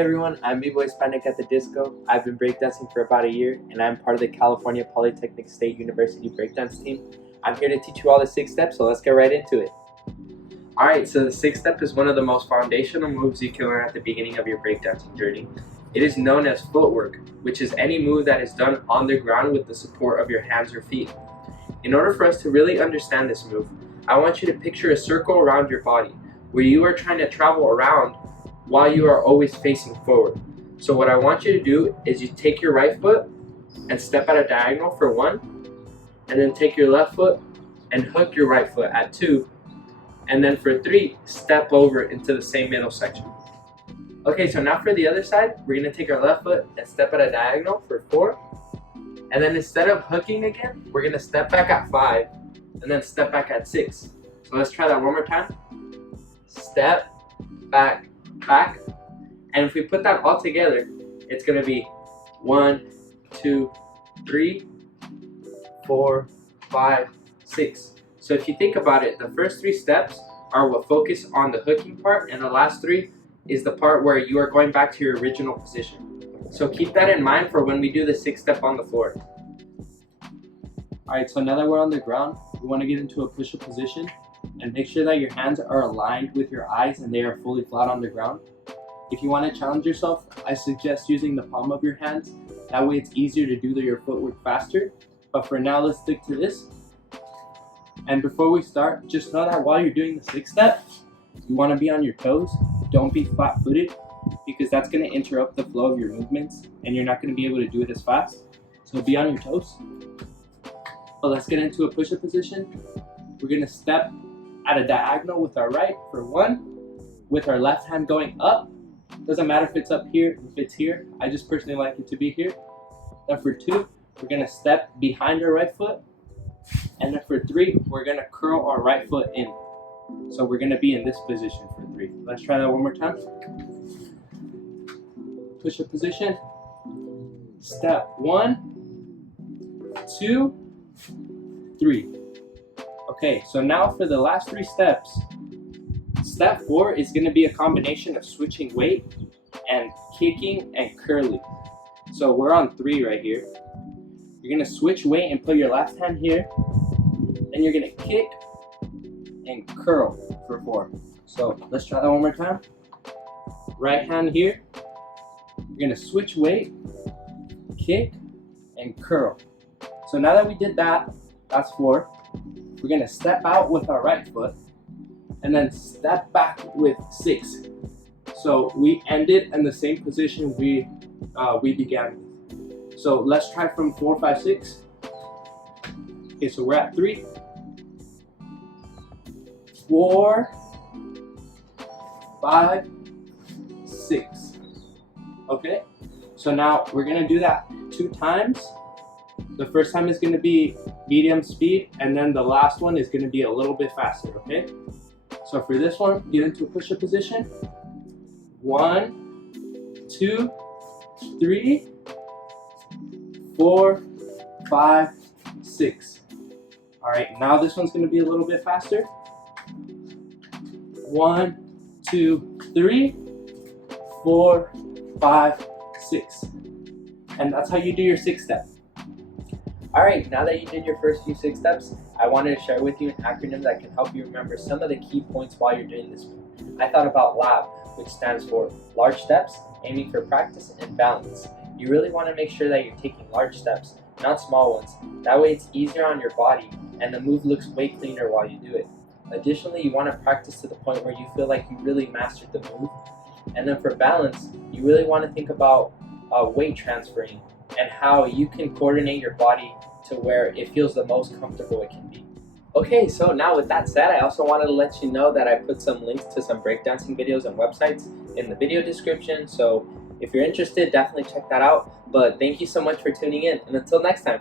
Hi everyone, I'm B-Boy Hispanic at the Disco. I've been breakdancing for about a year and I'm part of the California Polytechnic State University breakdance team. I'm here to teach you all the 6 steps, so let's get right into it. Alright, so the 6th step is one of the most foundational moves you can learn at the beginning of your breakdancing journey. It is known as footwork, which is any move that is done on the ground with the support of your hands or feet. In order for us to really understand this move, I want you to picture a circle around your body where you are trying to travel around while you are always facing forward. So what I want you to do is you take your right foot and step at a diagonal for 1, and then take your left foot and hook your right foot at 2, and then for 3, step over into the same middle section. Okay, so now for the other side, we're going to take our left foot and step at a diagonal for 4, and then instead of hooking again, we're going to step back at 5, and then step back at 6. So let's try that one more time. Step, back, back, and if we put that all together, it's going to be 1, 2, 3, 4, 5, 6. So if you think about it, the first 3 steps are what focus on the hooking part, and the last 3 is the part where you are going back to your original position. So keep that in mind for when we do the 6th step on the floor. Alright, so now that we're on the ground, we want to get into a push-up position and make sure that your hands are aligned with your eyes and they are fully flat on the ground. If you want to challenge yourself, I suggest using the palm of your hands. That way it's easier to do your footwork faster. But for now, let's stick to this. And before we start, just know that while you're doing the 6th step, you want to be on your toes. Don't be flat-footed, because that's going to interrupt the flow of your movements and you're not going to be able to do it as fast. So be on your toes. But let's get into a push-up position. We're going to step at a diagonal with our right for 1, with our left hand going up. Doesn't matter if it's up here, if it's here. I just personally like it to be here. Then for 2, we're going to step behind our right foot. And then for 3, we're going to curl our right foot in. So we're going to be in this position for 3. Let's try that one more time. Push-up position. Step 1, 2, 3. Okay, so now for the last 3 steps. Step 4 is going to be a combination of switching weight and kicking and curling. So we're on 3 right here. You're going to switch weight and put your left hand here. Then you're going to kick and curl for 4. So let's try that one more time. Right hand here. You're going to switch weight, kick, and curl. So now that we did that, that's 4. We're going to step out with our right foot and then step back with 6. So we ended in the same position we began with. So let's try from 4, 5, 6. Okay, so we're at 3, 4, 5, 6. Okay, so now we're going to do that 2 times. The first time is going to be medium speed, and then the last one is going to be a little bit faster, okay? So for this one, get into a push-up position. 1, 2, 3, 4, 5, 6. All right, now this one's going to be a little bit faster. 1, 2, 3, 4, 5, 6. And that's how you do your 6th step. Alright, now that you did your first few 6 steps, I wanted to share with you an acronym that can help you remember some of the key points while you're doing this move. I thought about LAB, which stands for large steps, aiming for practice, and balance. You really want to make sure that you're taking large steps, not small ones. That way it's easier on your body and the move looks way cleaner while you do it. Additionally, you want to practice to the point where you feel like you really mastered the move. And then for balance, you really want to think about weight transferring and how you can coordinate your body to where it feels the most comfortable it can be. Okay, so now with that said, I also wanted to let you know that I put some links to some breakdancing videos and websites in the video description, so if you're interested, definitely check that out. But thank you so much for tuning in, and until next time.